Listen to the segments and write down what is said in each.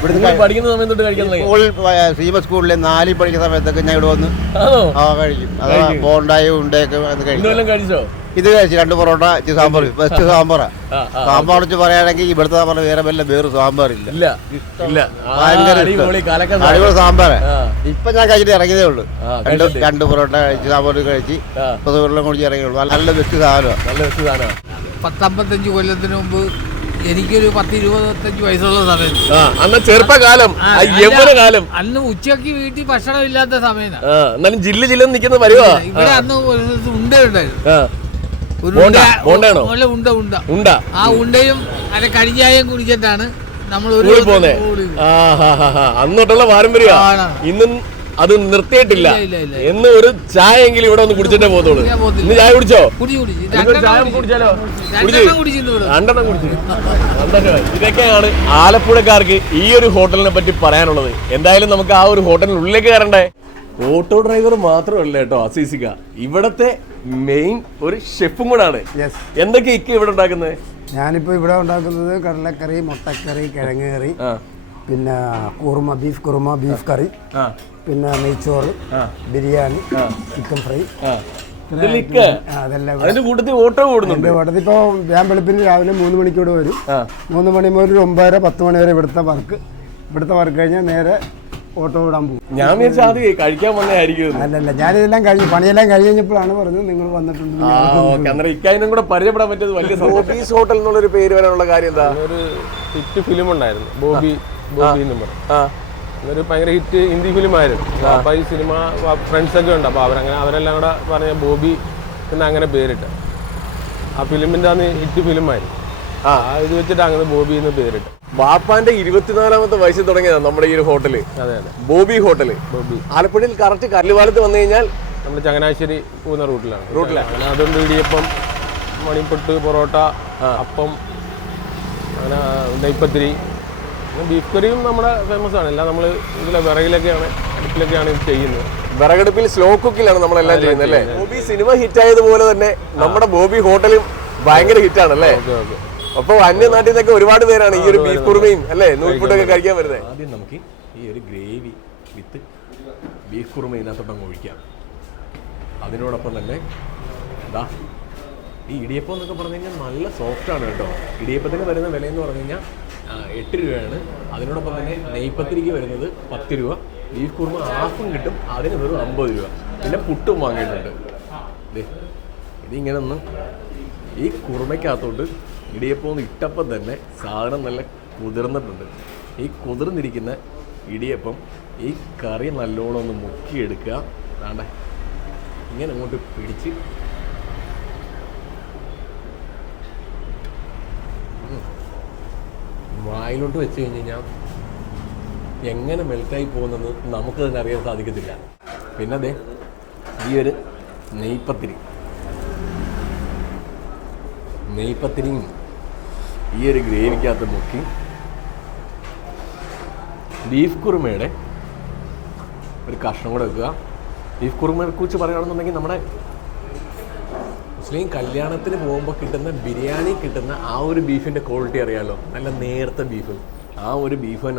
ഇവിടുന്ന് പഠിക്കുന്ന സമയം തൊട്ട് കഴിക്കാൻ സ്കൂളിൽ സീമ സ്കൂളിലെ നാലിൽ പഠിക്കുന്ന സമയത്തൊക്കെ ഞാൻ ഇവിടെ വന്ന് ആ കഴിക്കും. അതാ ബോണ്ടായും ഉണ്ടയൊക്കെ വന്ന് കഴിക്കും. കഴിച്ചോ? ഇത് കഴിച്ചു. രണ്ട് പൊറോട്ട ഇച്ചിരി സാമ്പാർ. ബെസ്റ്റ് സാമ്പാറാ. സാമ്പാർ വെച്ച് പറയുകയാണെങ്കിൽ ഇവിടുത്തെ സാമ്പാർ വേറെ വല്ല വേറെ സാമ്പാറില്ല. ഇല്ല. ഭയങ്കര അടിപൊളി സാമ്പാറ്. ഇപ്പൊ ഞാൻ കഴിച്ചിട്ട് ഇറങ്ങിയതേ ഉള്ളൂ. രണ്ട് രണ്ട് പൊറോട്ട കഴിച്ച് സാമ്പാർ കഴിച്ച്. ഇപ്പൊ വെള്ളം കുടിച്ച് ഇറങ്ങിയുള്ളൂ നല്ല ബെസ്റ്റ് സാധനമാണ് നല്ല രസമാണ് പത്തമ്പത്തഞ്ച് കൊല്ലത്തിന് മുമ്പ് എനിക്കൊരു പത്ത് ഇരുപത്തഞ്ച് വയസ്സുള്ള സമയത്ത് അന്ന് ചെറുപ്പകാലം. കാലം അന്ന് ഉച്ചയ്ക്ക് വീട്ടിൽ ഭക്ഷണം ഇല്ലാത്ത സമയം എന്നാലും ജില്ല ജില്ല നിൽക്കുന്ന വരുവാ ഇവിടെ അന്ന് ഉണ്ട ഉണ്ടായിരുന്നു. ഒരു ഉണ്ട- ഉണ്ട ഉണ്ട. ആ ഉണ്ടയും അര കടിഞ്ഞായം കുടിച്ചിട്ടാണ് നമ്മൾ അന്നോട്ടുള്ള പാരമ്പര്യ. ഇന്നും അത് നിർത്തിയിട്ടില്ല. എന്ന് ഒരു ചായ എങ്കിലും ഇവിടെ ഒന്ന് കുടിച്ചിട്ടേ പോകത്തുള്ളൂ. ഇന്ന് ചായ കുടിച്ചോ? ചായ കുടിച്ചാലോ. രണ്ടെണ്ണം കുടിച്ചു. ഇതൊക്കെയാണ് ആലപ്പുഴക്കാർക്ക് ഈ ഒരു ഹോട്ടലിനെ പറ്റി പറയാനുള്ളത്. എന്തായാലും നമുക്ക് ആ ഒരു ഹോട്ടലിനുള്ളിലേക്ക് കയറണ്ടേ? ഓട്ടോ ഡ്രൈവർ മാത്രമല്ല കേട്ടോ അസീസിക ഇവിടത്തെ മെയിൻ ഒരു ഷെഫും കൂടെ ആണ് എന്തൊക്കെ ഇക്ക ഇവിടെ ഉണ്ടാക്കുന്നത്? ഞാനിപ്പോ ഇവിടെ ഉണ്ടാക്കുന്നത് കടലക്കറി മുട്ടക്കറി കിഴങ്ങ് കറി. ആ. പിന്നെ kurma beef kurma beef curry പിന്നെ നെയ്ച്ചോറ് ബിരിയാണി ചിക്കൻ ഫ്രൈ. അതിന്റെ കൂട്ടത്തിൽ ഓട്ടോ ഇപ്പോൾ ഞാൻ വെളുപ്പിന് രാവിലെ മൂന്ന് മണിക്കൂടെ വരും. മൂന്ന് മണി മുതൽ ഒരു ഒമ്പതര പത്ത് മണി വരെ ഇവിടുത്തെ വർക്ക്. ഇവിടുത്തെ വർക്ക് കഴിഞ്ഞാൽ നേരെ ഓട്ടോ വിടാൻ പോകും. ഞാൻ വിചാരിച്ച ആദ്യം കഴിക്കാൻ വന്നതായിരിക്കും അല്ലല്ല ഞാനിതെല്ലാം കഴിഞ്ഞു പണിയെല്ലാം കഴിഞ്ഞപ്പോഴാണ് പറഞ്ഞത് നിങ്ങൾ വന്നിട്ടുണ്ട് അന്നേരം ഇക്കായനും കൂടെ പരിചയപ്പെടാൻ പറ്റിയത് വലിയ ബോബീസ് ഹോട്ടൽ എന്നുള്ളൊരു പേര് വരാനുള്ള കാര്യം എന്താ? ഒരു ഹിറ്റ് ഫിലിം ഉണ്ടായിരുന്നു ബോബി ബോബി എന്ന് പറയും. ആ. ഭയങ്കര ഹിറ്റ് ഹിന്ദി ഫിലിം ആയിരുന്നു അപ്പൊ ഈ സിനിമ ഫ്രണ്ട്സ് ഒക്കെ ഉണ്ട്. അപ്പൊ അവരങ്ങനെ അവരെല്ലാം കൂടെ പറഞ്ഞ ബോബി എന്ന് അങ്ങനെ പേരിട്ട്. ആ ഫിലിമിന്റെ അന്ന് ഹിറ്റ് ഫിലിം ആയിരുന്നു ആ. ഇത് വെച്ചിട്ട് അങ്ങനെ ബോബി എന്ന് പേരിട്ട്. ബാപ്പാന്റെ ഇരുപത്തിനാലാമത്തെ വയസ്സിൽ തുടങ്ങിയതാണ് നമ്മുടെ ഈ ഒരു ഹോട്ടൽ. അതെ അതെ. Bobby hotel. ബോബി. ആലപ്പുഴയിൽ കറക്റ്റ് കല്ലുപാലത്ത് വന്നു കഴിഞ്ഞാൽ നമ്മൾ ചങ്ങനാശ്ശേരി പോകുന്ന റൂട്ടിലാണ്. റൂട്ടിലാണ്. അതുകൊണ്ട് ഇടിയപ്പം മണിപ്പൊട്ട് പൊറോട്ട അപ്പം അങ്ങനെ നെയ്പ്പത്തിരി ബീഫ് കറിയും നമ്മുടെ ഫേമസ് ആണ്. എല്ലാം നമ്മൾ ഇതിലെ വിറകിലൊക്കെയാണ് അടുപ്പിലൊക്കെയാണ് ഇത് ചെയ്യുന്നത്. വിറകടുപ്പിൽ സ്ലോ കുക്കിലാണ് നമ്മളെല്ലാം ചെയ്യുന്നത് അല്ലേ? ബോബി സിനിമ ഹിറ്റ് ആയതുപോലെ തന്നെ നമ്മുടെ ബോബി ഹോട്ടലും ഭയങ്കര ഹിറ്റാണ് അല്ലേ? അപ്പൊ അന്യനാട്ടിൽ നിന്നൊക്കെ ഒരുപാട് പേരാണ് ഈ ഒരു ബീഫ് കുറുമയും അല്ലേ? നൂൽപുട്ടൊക്കെ കഴിക്കാൻ വരുന്നത്. ആദ്യം നമുക്ക് ഈ ഒരു ഗ്രേവി വിത്ത് ബീഫ് കുറുമ ഇതിനകത്തോട്ടങ്ങ് ഒഴിക്കാം. അതിനോടൊപ്പം തന്നെ ഇതാ ഈ ഇടിയപ്പം എന്നൊക്കെ പറഞ്ഞു കഴിഞ്ഞാൽ നല്ല സോഫ്റ്റ് ആണ് കേട്ടോ. ഇടിയപ്പത്തിന് വരുന്ന വില എന്ന് പറഞ്ഞു കഴിഞ്ഞാൽ എട്ട് രൂപയാണ്. അതിനോടൊപ്പം തന്നെ നെയ്പ്പത്തിരിക്ക് വരുന്നത് പത്ത് രൂപ. ബീഫ് കുറുമ ഹാഫും കിട്ടും. അതിന് വെറും അമ്പത് രൂപ. പിന്നെ പുട്ടും വാങ്ങിയിട്ടുണ്ട്. ഇതിങ്ങനെ ഒന്ന് ഈ കുറുമയ്ക്കകത്തോട്ട് ഇടിയപ്പം ഇട്ടപ്പം തന്നെ സാധനം നല്ല കുതിർന്നിട്ടുണ്ട്. ഈ കുതിർന്നിരിക്കുന്ന ഇടിയപ്പം ഈ കറി നല്ലോണം ഒന്ന് മുക്കിയെടുക്കുക. വേണ്ടേ ഇങ്ങനെ അങ്ങോട്ട് പിടിച്ച് വായിലോട്ട് വെച്ച് കഴിഞ്ഞ് കഴിഞ്ഞാൽ എങ്ങനെ മെൽറ്റായി പോകുന്നെന്ന് നമുക്ക് തന്നെ അറിയാൻ സാധിക്കത്തില്ല. പിന്നെ അതെ ഈ ഒരു നെയ്പ്പത്തിരി നെയ്പത്തിരിയും ഈ ഒരു ഗ്രേവിക്കകത്ത് മുക്കി ബീഫ് കുറുമയുടെ ഒരു കഷ്ണം കൂടെ വെക്കുക. ബീഫ് കുറുമയെ കുറിച്ച് പറയുകയാണെന്നുണ്ടെങ്കിൽ നമ്മുടെ മുസ്ലിം കല്യാണത്തിന് പോകുമ്പോൾ കിട്ടുന്ന ബിരിയാണി കിട്ടുന്ന ആ ഒരു ബീഫിന്റെ ക്വാളിറ്റി അറിയാലോ? നല്ല നേർത്ത ബീഫ്. ആ ഒരു ബീഫ്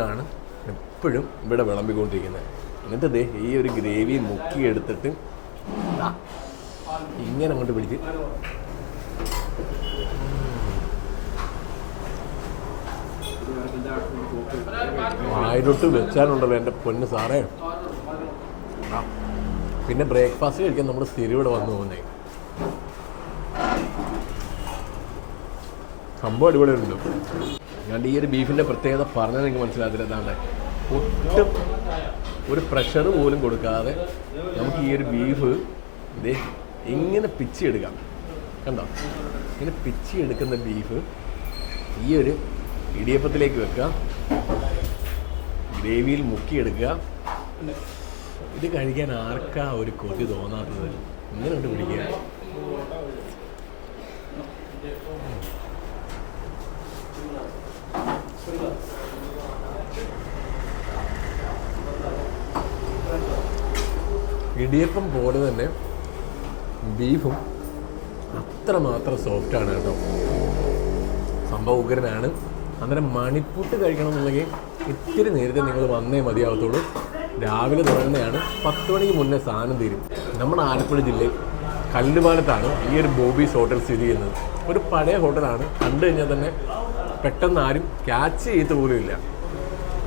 എപ്പോഴും ഇവിടെ വിളമ്പിക്കൊണ്ടിരിക്കുന്നത്. എന്നിട്ട് ദേ ഈ ഒരു ഗ്രേവി മുക്കി എടുത്തിട്ട് ഇങ്ങനെ അങ്ങോട്ട് പിടിച്ച്. വായിലോട്ട് വെച്ചാലുണ്ടല്ലോ എന്റെ പൊന്ന് സാറേ. പിന്നെ ബ്രേക്ക്ഫാസ്റ്റ് കഴിക്കാൻ നമ്മൾ സ്ഥിരം ഇവിടെ വന്നു പോകുന്നേ. സംഭവം അടിപൊളിയുണ്ട് ഞാൻ ഈ ഒരു ബീഫിന്റെ പ്രത്യേകത പറഞ്ഞാൽ നിങ്ങൾക്ക് മനസ്സിലാകത്തില്ല. അതാണ്ട് ഒട്ടും ഒരു പ്രഷർ പോലും കൊടുക്കാതെ നമുക്ക് ഈ ഒരു ബീഫ് ഇതേ ഇങ്ങനെ പിച്ചി എടുക്കാം കണ്ടോ? ഇങ്ങനെ പിച്ചി എടുക്കുന്ന ബീഫ് ഈ ഒരു ഇടിയപ്പത്തിലേക്ക് വെക്കുക. ഗ്രേവിയിൽ മുക്കിയെടുക്കുക. ഇത് കഴിക്കാൻ ആർക്കാ ഒരു കൊതി തോന്നാത്തത്? ഇങ്ങനെ കൊണ്ട് ഇടിയപ്പം പോലെ തന്നെ ബീഫും അത്രമാത്രം സോഫ്റ്റ് ആണ് കേട്ടോ. സംഭവം ഉഗ്രനാണ്. അന്നേരം മണിപ്പൂട്ട് കഴിക്കണം എന്നുണ്ടെങ്കിൽ ഇത്തിരി നേരത്തെ നിങ്ങൾ വന്നേ മതിയാവത്തുള്ളൂ. രാവിലെ തുടങ്ങുന്നതാണ് പത്ത് മണിക്ക് മുന്നേ സാധനം തീരും. നമ്മുടെ ആലപ്പുഴ ജില്ലയിൽ കല്ലുപാലത്താണ് ഈ ഒരു ബോബീസ് ഹോട്ടൽ സ്ഥിതി ചെയ്യുന്നത്. ഒരു പഴയ ഹോട്ടലാണ്. കണ്ടു കഴിഞ്ഞാൽ തന്നെ പെട്ടെന്ന് ആരും ക്യാച്ച് ചെയ്ത് പോലും ഇല്ല.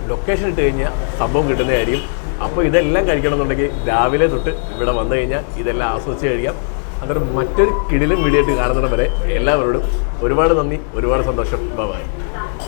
ലൊക്കേഷൻ ഇട്ട് കഴിഞ്ഞാൽ സംഭവം കിട്ടുന്നതായിരിക്കും അപ്പോൾ ഇതെല്ലാം കഴിക്കണമെന്നുണ്ടെങ്കിൽ രാവിലെ തൊട്ട് ഇവിടെ വന്നു കഴിഞ്ഞാൽ ഇതെല്ലാം ആസ്വദിച്ച് കഴിക്കാം. അതൊരു മറ്റൊരു കിടിലും വീഡിയോ ആയിട്ട് കാണുന്നിടം വരെ എല്ലാവരോടും ഒരുപാട് നന്ദി ഒരുപാട് സന്തോഷം. ബൈ